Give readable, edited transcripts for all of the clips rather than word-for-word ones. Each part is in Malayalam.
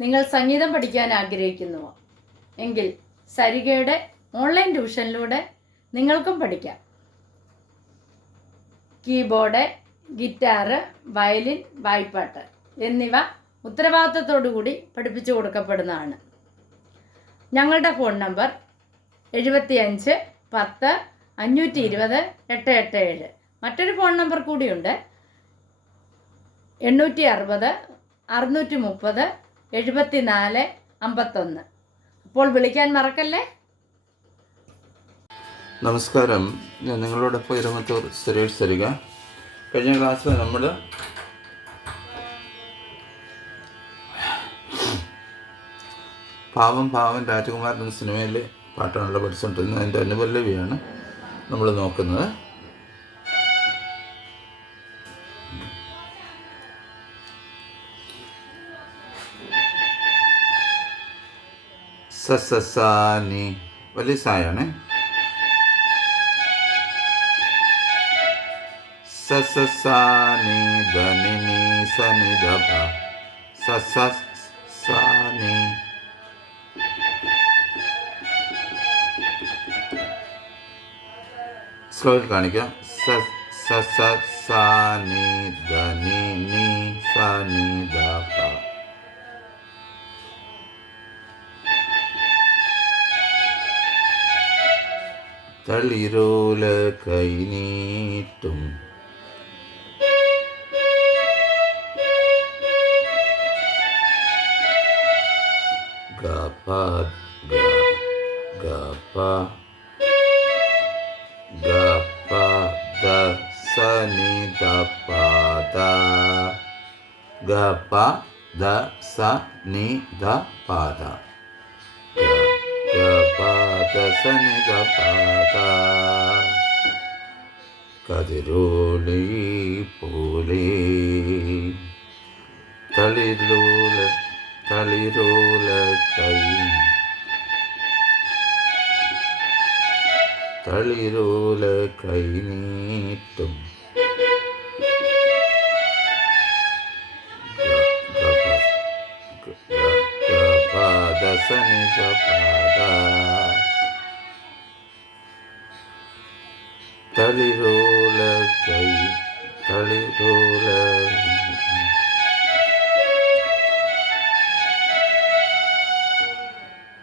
നിങ്ങൾ സംഗീതം പഠിക്കാൻ ആഗ്രഹിക്കുന്നുവോ എങ്കിൽ സരിഗയുടെ ഓൺലൈൻ ട്യൂഷനിലൂടെ നിങ്ങൾക്കും പഠിക്കാം. കീബോർഡ്, ഗിറ്റാറ്, വയലിൻ, വായ്പ്പാട്ട് എന്നിവ ഉത്തരവാദിത്തത്തോടുകൂടി പഠിപ്പിച്ചു കൊടുക്കപ്പെടുന്നതാണ്. ഞങ്ങളുടെ ഫോൺ നമ്പർ 75 10 520 887. മറ്റൊരു ഫോൺ നമ്പർ കൂടിയുണ്ട്, 860 630 74 51. അപ്പോൾ വിളിക്കാൻ മറക്കല്ലേ. നമസ്കാരം, ഞാൻ നിങ്ങളോടൊപ്പം ഇരമത്തൂർ സുരേഷ് സരിക. കഴിഞ്ഞ ക്ലാസ്സിൽ നമ്മൾ പാവം പാവം രാജകുമാരൻ എന്ന സിനിമയിലെ പാട്ടാണല്ലോ പഠിച്ചുകൊണ്ടിരുന്നത്. അതിൻ്റെ അനുപല്ലവിയാണ് നമ്മൾ നോക്കുന്നത്. സസസാനി വലിയ സായാണ്. സസസാനി ധനിനി സനിധപ സസസാനി. സ്ലോയിൽ കാണിക്കാം. സസസാനി ധനിനി സനിധപ. തളിരോല കൈനീട്ടും ഗപ ഗപ ഗപ ദ സനി ദ പദ ഗപ ദ സനി ദ പദ ഗപ ദ സനി ദ പദ. കതിരോളി പോലെ തളിരോല തളിരോല കൈ തളിരോല കൈനീട്ടും ഗപദസനി ഗപദ തളിരോല കൈ തളിരോല.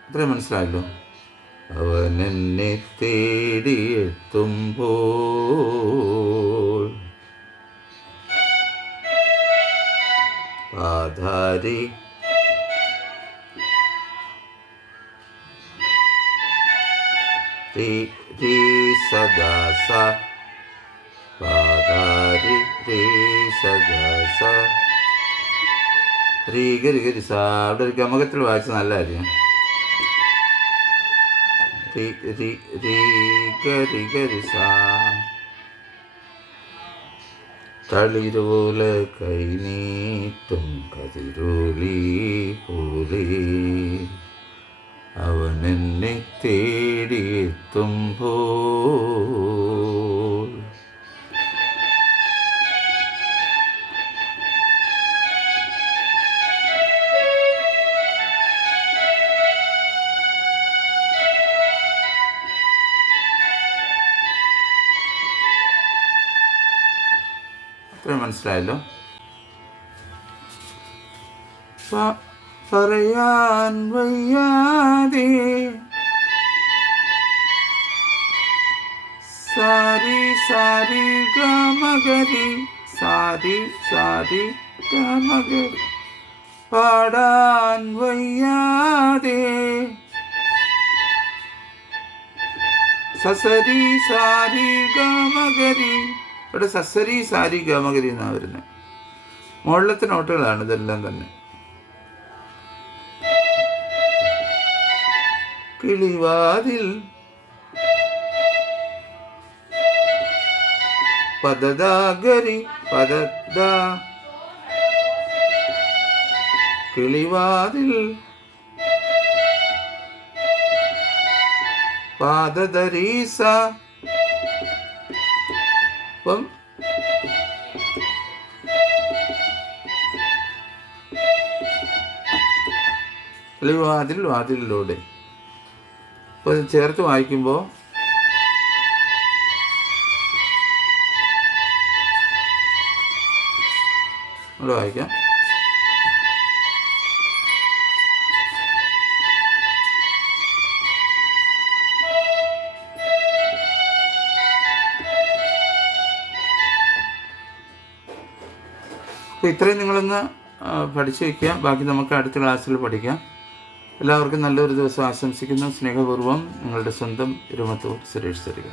ഇത്രയും മനസ്സിലായല്ലോ. അവനെന്നെ തേടിയെത്തുമ്പോൾ പാധാരി രീ സദാസ പാധാരി രീ സദാസ രീ ഗരി ഗരി സാ. അവിടെ ഒരു ഗമകത്തിൽ വായിച്ച നല്ലതായിരിക്കും. ഗരി ഗരി സാ. തളിരോല കൈനീട്ടും കതിരോലി പോലെ അവനെന്നെ തേടിയെത്തുമ്പോൾ. മനസ്സിലായല്ലോ. പറയാൻ വയ്യാതെ സാരി സാരി ഗമഗരി സാരി സാരി ഗമഗരി പാടാൻ വയ്യാതെ സസരി സാരി ഗമഗരി. ഇവിടെ സസരി സാരി ഗമഗരി എന്നാണ് വരുന്നത്. മുകളിലത്തെ നോട്ടുകളാണ് ഇതെല്ലാം തന്നെ. കിളിവാതിൽ പദദാഗരി പദദ. കിളിവാതിൽ പാദദരീസ. അപ്പം അല്ലെങ്കിൽ വാതിലിലൂടെ. അപ്പോൾ ഇത് ചേർത്ത് വായിക്കുമ്പോൾ നമ്മൾ വായിക്കാം. അപ്പോൾ ഇത്രയും നിങ്ങളൊന്ന് പഠിച്ചു വയ്ക്കുക. ബാക്കി നമുക്ക് അടുത്ത ക്ലാസ്സിൽ പഠിക്കാം. എല്ലാവർക്കും നല്ലൊരു ദിവസം ആശംസിക്കുന്നു. സ്നേഹപൂർവ്വം നിങ്ങളുടെ സ്വന്തം ഇരുമത്തൂർ സുരേഷ് തരിക.